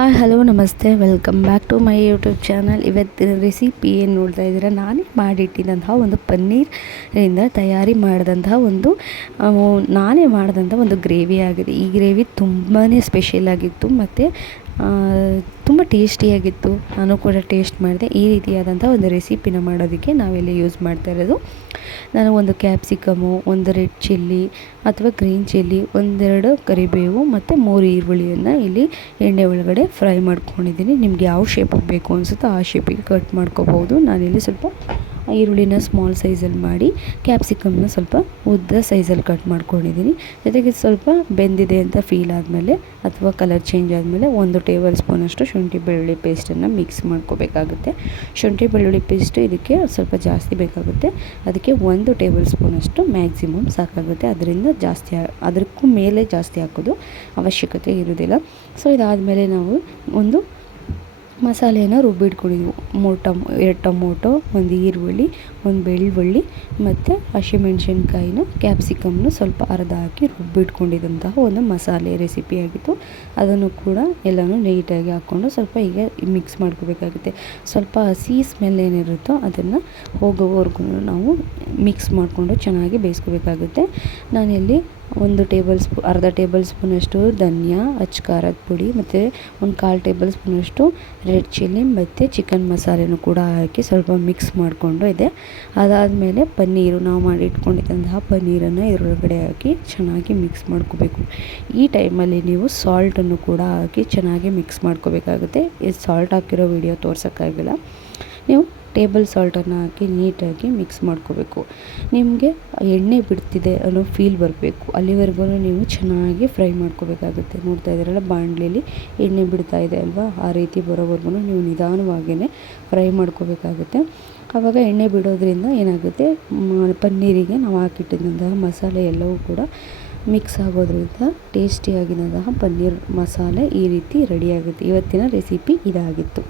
Hi hello ನಮಸ್ತೆ welcome back to my YouTube channel. ಇವತ್ತಿನ recipe ಏನು ನೋಡ್ತಾ ಇದ್ದೀರಾ, ನಾನೇ ಮಾಡಿಟ್ಟಿದ್ದಂತಹ ಒಂದು ಪನ್ನೀರಿಂದ ತಯಾರಿ ಮಾಡಿದಂತಹ ನಾನೇ ಮಾಡಿದಂಥ ಒಂದು ಗ್ರೇವಿ ಆಗಿದೆ. ಈ ಗ್ರೇವಿ ತುಂಬಾ ಸ್ಪೆಷಲ್ ಆಗಿತ್ತು ಮತ್ತು ತುಂಬ ಟೇಸ್ಟಿಯಾಗಿತ್ತು. ನಾನು ಕೂಡ ಟೇಸ್ಟ್ ಮಾಡಿದೆ. ಈ ರೀತಿಯಾದಂಥ ಒಂದು ರೆಸಿಪಿನ ಮಾಡೋದಕ್ಕೆ ನಾವೆಲ್ಲ ಯೂಸ್ ಮಾಡ್ತಾ ಇರೋದು, ನಾನು ಒಂದು ಕ್ಯಾಪ್ಸಿಕಮು, ಒಂದು ರೆಡ್ ಚಿಲ್ಲಿ ಅಥವಾ ಗ್ರೀನ್ ಚಿಲ್ಲಿ, ಒಂದೆರಡು ಕರಿಬೇವು ಮತ್ತು 3 ಈರುಳ್ಳಿಯನ್ನು ಇಲ್ಲಿ ಎಣ್ಣೆ ಒಳಗಡೆ ಫ್ರೈ ಮಾಡ್ಕೊಂಡಿದ್ದೀನಿ. ನಿಮ್ಗೆ ಯಾವ ಶೇಪಿಗೆ ಬೇಕು ಅನಿಸುತ್ತೋ ಆ ಶೇಪಿಗೆ ಕಟ್ ಮಾಡ್ಕೋಬೋದು. ನಾನಿಲ್ಲಿ ಸ್ವಲ್ಪ ಈರುಳ್ಳಿನ ಸ್ಮಾಲ್ ಸೈಜಲ್ಲಿ ಮಾಡಿ ಕ್ಯಾಪ್ಸಿಕಮ್ನ ಸ್ವಲ್ಪ ಉದ್ದ ಸೈಜಲ್ಲಿ ಕಟ್ ಮಾಡ್ಕೊಂಡಿದ್ದೀನಿ. ಜೊತೆಗೆ ಸ್ವಲ್ಪ ಬೆಂದಿದೆ ಅಂತ ಫೀಲ್ ಆದಮೇಲೆ ಅಥವಾ ಕಲರ್ ಚೇಂಜ್ ಆದಮೇಲೆ 1 ಟೇಬಲ್ ಸ್ಪೂನಷ್ಟು ಶುಂಠಿ ಬೆಳ್ಳುಳ್ಳಿ ಪೇಸ್ಟನ್ನು ಮಿಕ್ಸ್ ಮಾಡ್ಕೋಬೇಕಾಗುತ್ತೆ. ಶುಂಠಿ ಬೆಳ್ಳುಳ್ಳಿ ಪೇಸ್ಟು ಇದಕ್ಕೆ ಸ್ವಲ್ಪ ಜಾಸ್ತಿ ಬೇಕಾಗುತ್ತೆ, ಅದಕ್ಕೆ 1 ಟೇಬಲ್ ಸ್ಪೂನಷ್ಟು ಮ್ಯಾಕ್ಸಿಮಮ್ ಸಾಕಾಗುತ್ತೆ. ಅದಕ್ಕೂ ಮೇಲೆ ಜಾಸ್ತಿ ಹಾಕೋದು ಅವಶ್ಯಕತೆ ಇರೋದಿಲ್ಲ. ಸೊ ಇದಾದಮೇಲೆ ನಾವು ಒಂದು ಮಸಾಲೆಯನ್ನು ರುಬ್ಬಿಟ್ಕೊಂಡಿದ್ವಿ. 2 ಟೊಮೊಟೊ, 1 ಈರುಳ್ಳಿ, 1 ಬೆಳ್ಳುಳ್ಳಿ ಮತ್ತು ಹಸಿಮೆಣ್ಸಿನ್ಕಾಯಿನ ಕ್ಯಾಪ್ಸಿಕಮ್ನು ಸ್ವಲ್ಪ ಅರ್ಧ ಹಾಕಿ ರುಬ್ಬಿಟ್ಕೊಂಡಿದ್ದಂತಹ ಒಂದು ಮಸಾಲೆ ರೆಸಿಪಿಯಾಗಿತ್ತು. ಅದನ್ನು ಕೂಡ ಎಲ್ಲನೂ ನೀಟಾಗಿ ಹಾಕ್ಕೊಂಡು ಸ್ವಲ್ಪ ಈಗ ಮಿಕ್ಸ್ ಮಾಡ್ಕೋಬೇಕಾಗುತ್ತೆ. ಸ್ವಲ್ಪ ಹಸಿ ಸ್ಮೆಲ್ ಏನಿರುತ್ತೋ ಅದನ್ನು ಹೋಗೋವರೆಗೂ ನಾವು ಮಿಕ್ಸ್ ಮಾಡಿಕೊಂಡು ಚೆನ್ನಾಗಿ ಬೇಯಿಸ್ಕೋಬೇಕಾಗುತ್ತೆ. ನಾನಿಲ್ಲಿ ಅರ್ಧ ಟೇಬಲ್ ಸ್ಪೂನಷ್ಟು ಧನಿಯಾ ಅಚ್ಚ ಖಾರದ ಪುಡಿ ಮತ್ತು 1/4 ಟೇಬಲ್ ಸ್ಪೂನಷ್ಟು ರೆಡ್ ಚಿಲ್ಲಿ ಮತ್ತು ಚಿಕನ್ ಮಸಾಲೆನೂ ಕೂಡ ಹಾಕಿ ಸ್ವಲ್ಪ ಮಿಕ್ಸ್ ಮಾಡಿಕೊಂಡು ಇದೆ. ಅದಾದಮೇಲೆ ನಾವು ಮಾಡಿ ಇಟ್ಕೊಂಡಿದ್ದಂತಹ ಪನ್ನೀರನ್ನು ಇದರೊಳಗಡೆ ಹಾಕಿ ಚೆನ್ನಾಗಿ ಮಿಕ್ಸ್ ಮಾಡ್ಕೋಬೇಕು. ಈ ಟೈಮಲ್ಲಿ ನೀವು ಸಾಲ್ಟನ್ನು ಕೂಡ ಹಾಕಿ ಚೆನ್ನಾಗಿ ಮಿಕ್ಸ್ ಮಾಡ್ಕೋಬೇಕಾಗುತ್ತೆ. ಈ ಸಾಲ್ಟ್ ಹಾಕಿರೋ ವಿಡಿಯೋ ತೋರ್ಸೋಕ್ಕಾಗಿಲ್ಲ, ನೀವು ಟೇಬಲ್ ಸಾಲ್ಟನ್ನು ಹಾಕಿ ನೀಟಾಗಿ ಮಿಕ್ಸ್ ಮಾಡ್ಕೋಬೇಕು. ನಿಮಗೆ ಎಣ್ಣೆ ಬಿಡ್ತಿದೆ ಅನ್ನೋ ಫೀಲ್ ಬರಬೇಕು, ಅಲ್ಲಿವರೆಗೂ ನೀವು ಚೆನ್ನಾಗಿ ಫ್ರೈ ಮಾಡ್ಕೋಬೇಕಾಗುತ್ತೆ. ನೋಡ್ತಾ ಇದ್ದೀರಲ್ಲ, ಬಾಣಲೆಯಲ್ಲಿ ಎಣ್ಣೆ ಬಿಡ್ತಾ ಇದೆ ಅಲ್ವಾ, ಆ ರೀತಿ ಬರೋವರೆಗೂ ನೀವು ನಿಧಾನವಾಗಿಯೇ ಫ್ರೈ ಮಾಡ್ಕೋಬೇಕಾಗುತ್ತೆ. ಆವಾಗ ಎಣ್ಣೆ ಬಿಡೋದ್ರಿಂದ ಏನಾಗುತ್ತೆ, ಪನ್ನೀರಿಗೆ ನಾವು ಹಾಕಿಟ್ಟಿದ್ದಂತಹ ಮಸಾಲೆ ಎಲ್ಲವೂ ಕೂಡ ಮಿಕ್ಸ್ ಆಗೋದ್ರಿಂದ ಟೇಸ್ಟಿಯಾಗಿದ್ದಂತಹ ಪನ್ನೀರ್ ಮಸಾಲೆ ಈ ರೀತಿ ರೆಡಿಯಾಗುತ್ತೆ. ಇವತ್ತಿನ ರೆಸಿಪಿ ಇದಾಗಿತ್ತು.